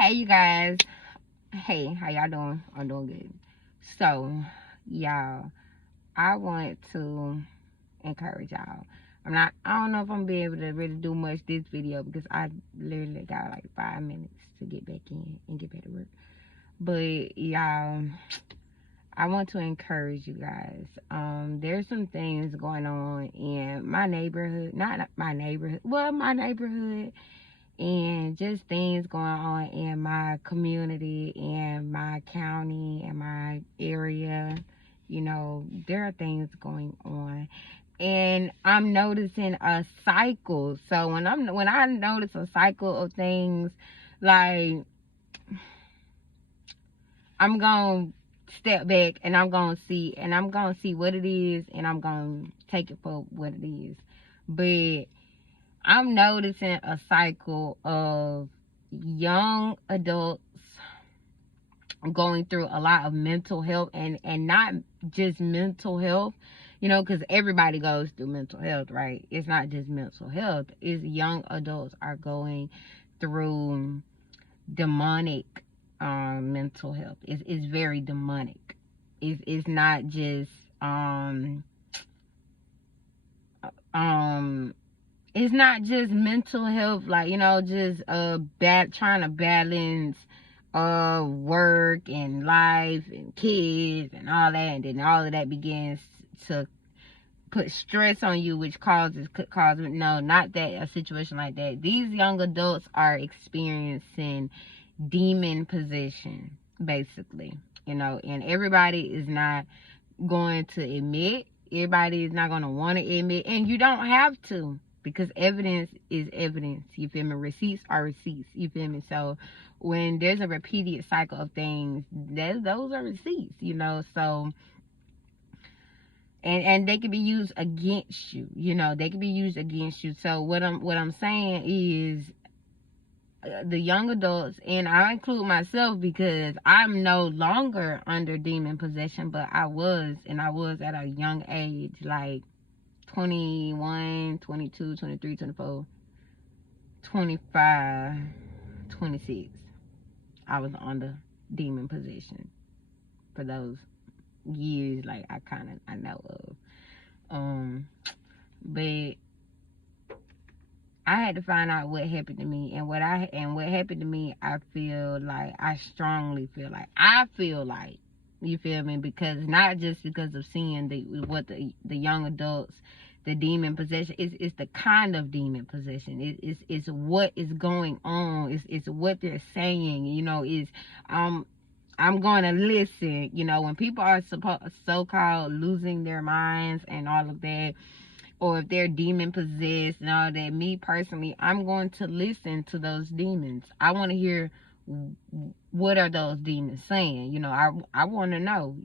Hey, you guys. Hey, how y'all doing? I'm doing good. So, y'all, I want to encourage y'all. I don't know if I'm gonna be able to really do much this video because I literally got like 5 minutes to get back in and get back to work. But, y'all, I want to encourage you guys. There's some things going on in my neighborhood, not my neighborhood, well, my neighborhood, and just things going on in my community and my county and my area. There are things going on, and I'm noticing a cycle. So when I notice a cycle of things, like, I'm gonna step back and I'm gonna see what it is, and I'm gonna take it for what it is. But I'm noticing a cycle of young adults going through a lot of mental health, and not just mental health, because everybody goes through mental health, right? It's not just mental health. It's young adults are going through demonic mental health. It's very demonic. It's not just it's not just mental health, like, just trying to balance work and life and kids and all that, and then all of that begins to put stress on you, which could cause, no, not that, a situation like that. These young adults are experiencing demon possession, basically, and everybody is not going to admit, everybody is not going to want to admit, and you don't have to, because evidence is evidence, you feel me? Receipts are receipts, you feel me? So when there's a repeated cycle of things, those are receipts, so, and they can be used against you, they can be used against you. So what I'm saying is, the young adults, and I include myself because I'm no longer under demon possession, but I was at a young age, like 21, 22, 23, 24, 25, 26. I was under demon possession for those years, like, I know of. But I had to find out what happened to me, and what happened to me, I strongly feel like, you feel me? Because not just because of seeing the young adults, the demon possession, it's the kind of demon possession. It's what is going on. It's what they're saying. I'm going to listen. When people are so-called losing their minds and all of that, or if they're demon possessed and all that, me personally, I'm going to listen to those demons. I want to hear, what are those demons saying. I want to know,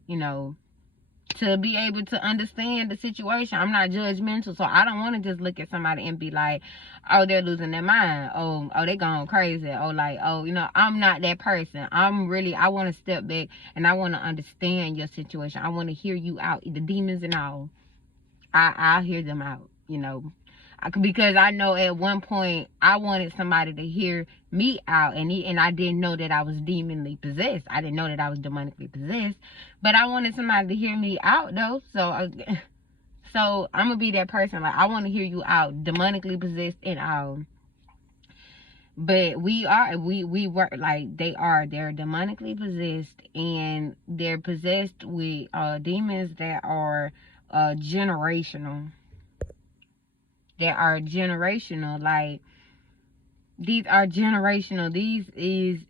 to be able to understand the situation. I'm not judgmental, so I don't want to just look at somebody and be like, oh, they're losing their mind, oh, they going crazy, oh, like, oh, I'm not that person. I want to step back, and I want to understand your situation. I want to hear you out, the demons and all. I'll hear them out, because I know at one point I wanted somebody to hear me out, and I didn't know that I was demonly possessed. I didn't know that I was demonically possessed, but I wanted somebody to hear me out, though. So I'm gonna be that person. Like, I want to hear you out, demonically possessed and all. But we work like they're demonically possessed, and they're possessed with demons that are generational. They are generational. Like, these are generational. These is,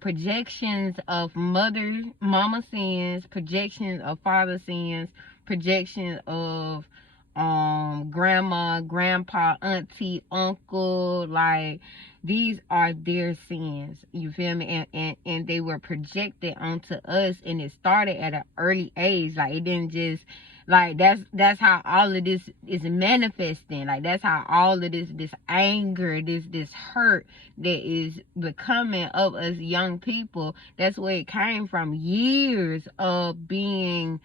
projections of mama sins, projections of father sins, projections of grandma, grandpa, auntie, uncle. Like, these are their sins, you feel me? And they were projected onto us, and it started at an early age. Like, it didn't just, like, that's how all of this is manifesting. Like, that's how all of this anger, this hurt that is becoming of us young people, that's where it came from. Years of being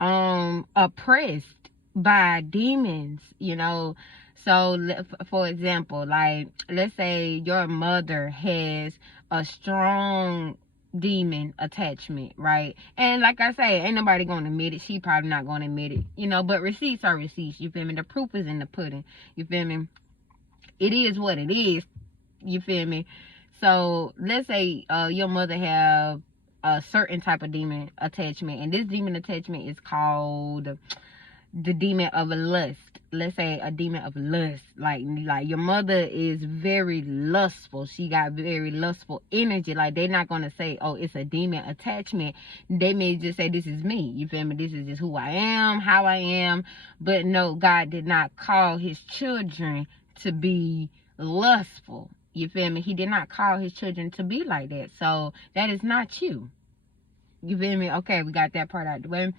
oppressed by demons, So, for example, like, let's say your mother has a strong demon attachment, right? And like I say, ain't nobody gonna admit it. She probably not gonna admit it, you know, but receipts are receipts, you feel me? The proof is in the pudding, you feel me? It is what it is, you feel me? So let's say your mother have a certain type of demon attachment, and this demon attachment is called the demon of lust. Let's say a demon of lust, like your mother is very lustful. She got very lustful energy. Like, they're not gonna say, oh, it's a demon attachment. They may just say, this is me, you feel me? This is just who I am, how I am. But no, God did not call his children to be lustful, you feel me? He did not call his children to be like that. So that is not you. You feel me? Okay, we got that part out the way.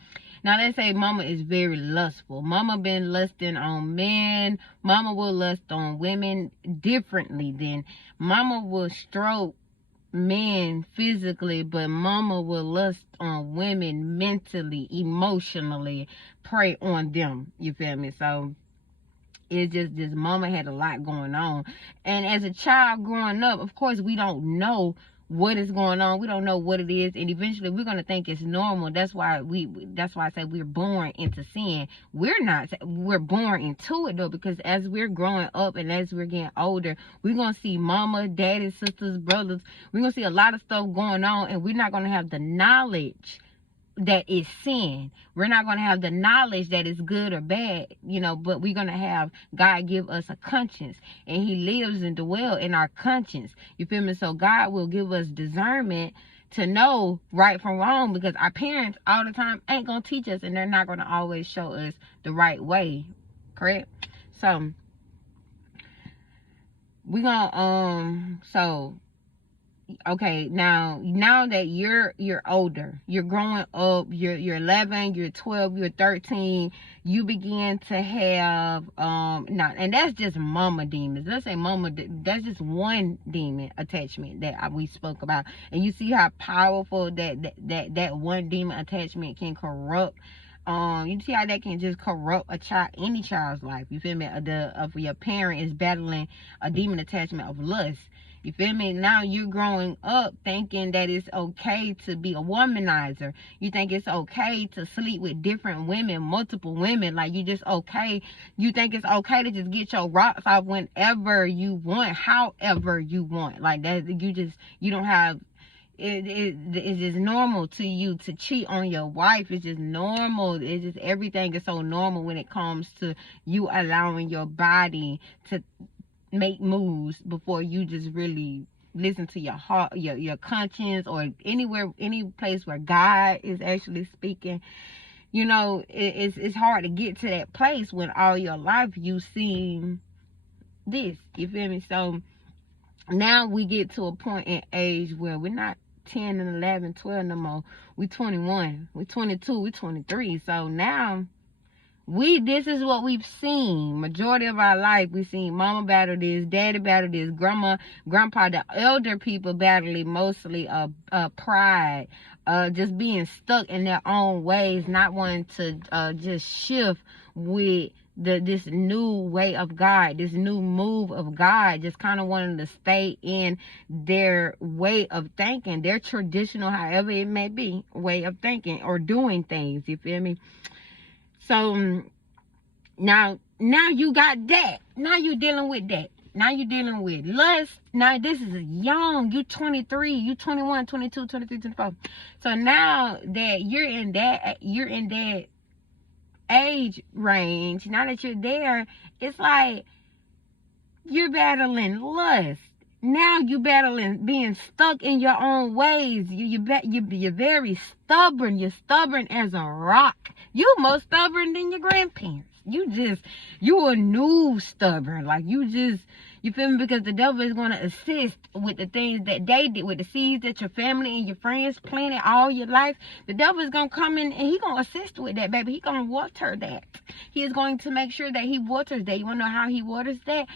Now, let's say mama is very lustful. Mama been lusting on men. Mama will lust on women differently than mama will stroke men physically, but mama will lust on women mentally, emotionally, prey on them. You feel me? So it's just mama had a lot going on. And as a child growing up, of course, we don't know what is going on. We don't know what it is, and eventually we're gonna think it's normal. That's why I say we're born into sin. We're not. We're born into it though, because as we're growing up and as we're getting older, we're gonna see mama, daddy, sisters, brothers. We're gonna see a lot of stuff going on, and we're not gonna have the knowledge that is sin. We're not going to have the knowledge that is good or bad, you know, but we're going to have God give us a conscience, and he lives and dwells in our conscience, you feel me? So God will give us discernment to know right from wrong, because our parents all the time ain't going to teach us, and they're not going to always show us the right way, correct? So we're going to okay, now that you're older, you're growing up, you're 11, you're 12, you're 13, you begin to have now, and that's just mama demons. Let's say that's just one demon attachment that we spoke about, and you see how powerful that one demon attachment can corrupt. You see how that can just corrupt any child's life, you feel me? Of your parent is battling a demon attachment of lust. You feel me? Now you're growing up thinking that it's okay to be a womanizer. You think it's okay to sleep with different women, multiple women. Like, you just okay. You think it's okay to just get your rocks off whenever you want, however you want. Like that, you don't have, it's just normal to you to cheat on your wife. It's just normal. It's just, everything is so normal when it comes to you allowing your body to make moves before you just really listen to your heart, your conscience, or any place where God is actually speaking. You know, it's hard to get to that place when all your life you seen this, you feel me? So now we get to a point in age where we're not 10 and 11, 12 no more. We 21, we 22, we 23. So now this is what we've seen. Majority of our life, we've seen mama battle this, daddy battle this, grandma, grandpa, the elder people battle it, mostly pride, just being stuck in their own ways, not wanting to just shift with this new way of God, this new move of God, just kind of wanting to stay in their way of thinking, their traditional, however it may be, way of thinking or doing things, you feel me? So now you got that. Now you're dealing with that. Now you're dealing with lust. Now this is young. You 23, you 21, 22, 23, 24. So now that you're in that age range, now that you're there, it's like you're battling lust. Now you battling being stuck in your own ways. You're very stubborn. You're stubborn as a rock. You more stubborn than your grandparents. You a new stubborn. Like you feel me? Because the devil is going to assist with the things that they did, with the seeds that your family and your friends planted all your life. The devil is going to come in and he going to assist with that, baby. He going to water that. He is going to make sure that he waters that. You want to know how he waters that?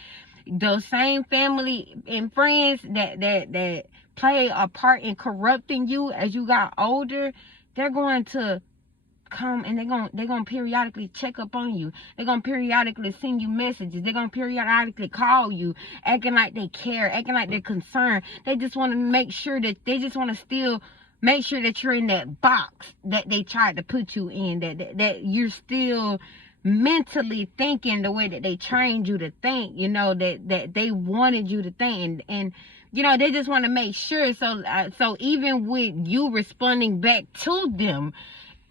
Those same family and friends that play a part in corrupting you as you got older, they're going to come and they're gonna periodically check up on you. They're gonna periodically send you messages. They're gonna periodically call you, acting like they care, acting like they're concerned. They just want to make sure that they just want to still make sure that you're in that box that they tried to put you in, that you're still mentally thinking the way that they trained you to think, you know, that they wanted you to think, and you know, they just want to make sure. So even with you responding back to them,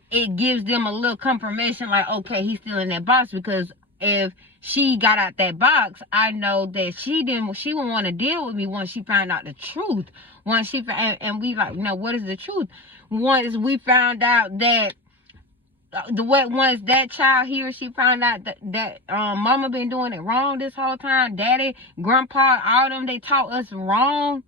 it gives them a little confirmation, like, okay, he's still in that box. Because if she got out that box, I know that she wouldn't want to deal with me once she found out the truth. Once she and we like, you know, what is the truth? Once we found out that once that child, he or she found out that mama been doing it wrong this whole time, daddy, grandpa, all them, they taught us wrong.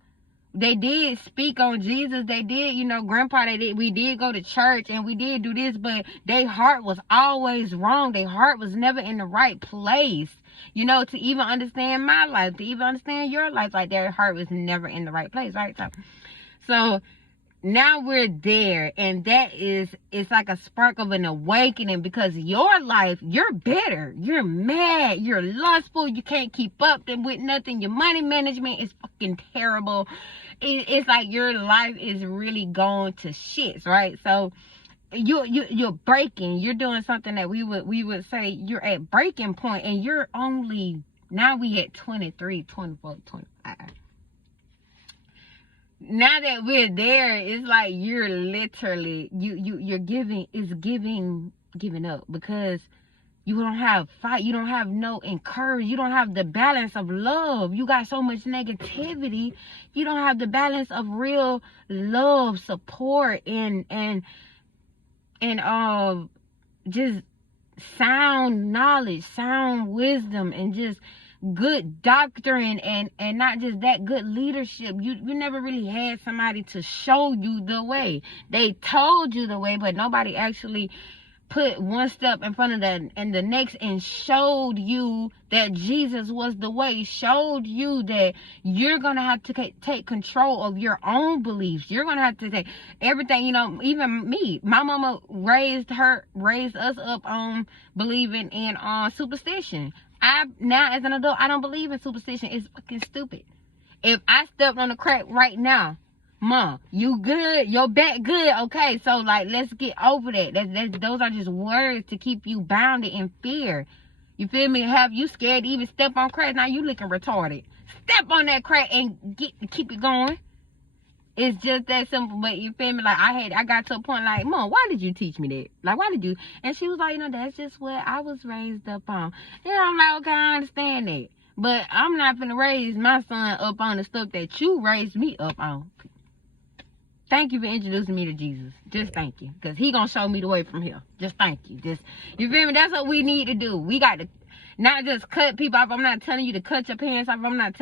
They did speak on Jesus. They did, you know, grandpa, we did go to church and we did do this, but their heart was always wrong. Their heart was never in the right place. You know, to even understand my life, to even understand your life, like their heart was never in the right place, right? So now we're there, and it's like a spark of an awakening, because your life, you're bitter, you're mad, you're lustful, you can't keep up with nothing, your money management is fucking terrible. It's like your life is really going to shits, right? So you're breaking, you're doing something that we would say you're at breaking point, and you're only, now we at 23, 24, 25. Now that we're there, it's like you're literally you're giving up, because you don't have fight, you don't have no encourage, you don't have the balance of love. You got so much negativity, you don't have the balance of real love, support, and just sound knowledge, sound wisdom, and just good doctrine, and not just that, good leadership. You never really had somebody to show you the way. They told you the way, but nobody actually put one step in front of that and the next and showed you that Jesus was the way, showed you that you're gonna have to take control of your own beliefs. You're gonna have to take everything, you know. Even me, my mama raised us up on believing in superstition. Now as an adult, I don't believe in superstition. It's fucking stupid. If I stepped on the crack right now, Mom, you good? Your back good? Okay, so like, let's get over that. Those are just words to keep you bounded in fear. You feel me? Have you scared to even step on crack? Now you looking retarded. Step on that crack and keep it going. It's just that simple. But you feel me? Like, I got to a point like, Mom, why did you teach me that? Like, why did you? And she was like, you know, that's just what I was raised up on. And I'm like, okay, I understand that. But I'm not finna raise my son up on the stuff that you raised me up on. Thank you for introducing me to Jesus. Just thank you. Because he gonna show me the way from here. Just thank you. Just, you feel me? That's what we need to do. We got to not just cut people off. I'm not telling you to cut your parents off. I'm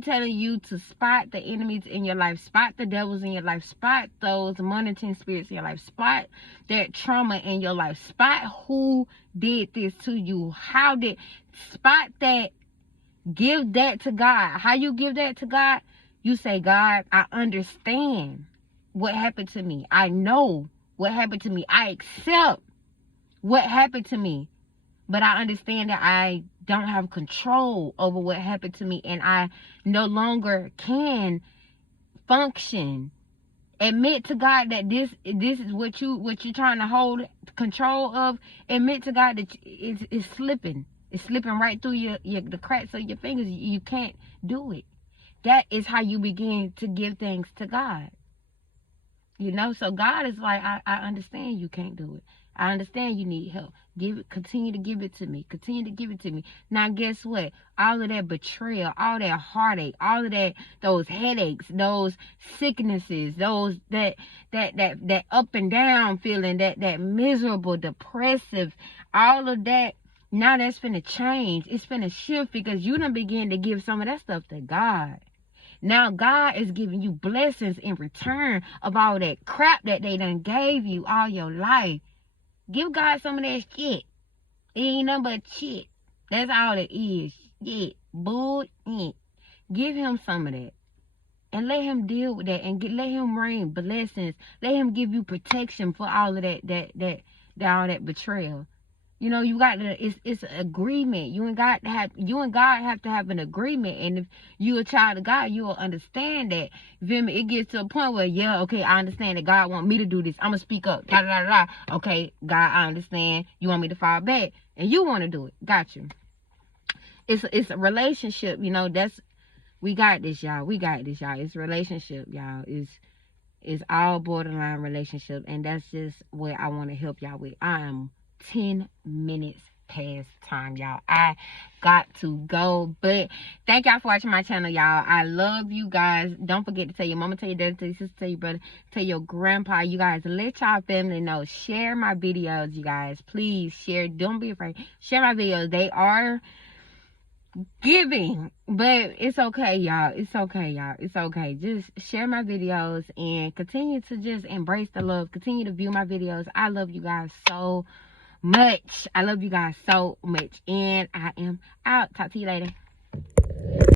telling you to spot the enemies in your life. Spot the devils in your life. Spot those monitoring spirits in your life. Spot that trauma in your life. Spot who did this to you. Spot that. Give that to God. How you give that to God? You say, God, I understand what happened to me. I know what happened to me. I accept what happened to me. But I understand that I don't have control over what happened to me, and I no longer can function. Admit to God that this is what you're trying to hold control of. Admit to God that it's slipping. It's slipping right through the cracks of your fingers. You can't do it. That is how you begin to give things to God. You know, so God is like, I understand you can't do it. I understand you need help. Continue to give it to me. Continue to give it to me. Now, guess what? All of that betrayal, all that heartache, all of that, those headaches, those sicknesses, those that up and down feeling, that miserable, depressive, all of that. Now that's finna change. It's finna shift, because you done begin to give some of that stuff to God. Now God is giving you blessings in return of all that crap that they done gave you all your life. Give God some of that shit. It ain't nothing but shit. That's all it is. Shit. Bullshit. Give him some of that. And let him deal with that. And let him rain blessings. Let him give you protection for all of that all that betrayal. You know, you got to, it's an agreement. You and God have to have an agreement. And if you a child of God, you will understand that. You feel me? It gets to a point where, yeah, okay, I understand that God want me to do this. I'm gonna speak up. Da da da da. Okay, God, I understand. You want me to fall back, and you want to do it. Got you. It's a relationship. You know, we got this, y'all. We got this, y'all. It's a relationship, y'all. It's all borderline relationship, and that's just what I want to help y'all with. I am 10 minutes past time, y'all. I got to go, but thank y'all for watching my channel, y'all. I love you guys. Don't forget to tell your mama, tell your daddy, tell your sister, tell your brother, tell your grandpa. You guys, let y'all family know. Share my videos, you guys. Please share. Don't be afraid. Share my videos. They are giving, but it's okay, y'all. It's okay, y'all. It's okay. Just share my videos and continue to just embrace the love. Continue to view my videos. I love you guys so much. I love you guys so much, and I am out. Talk to you later.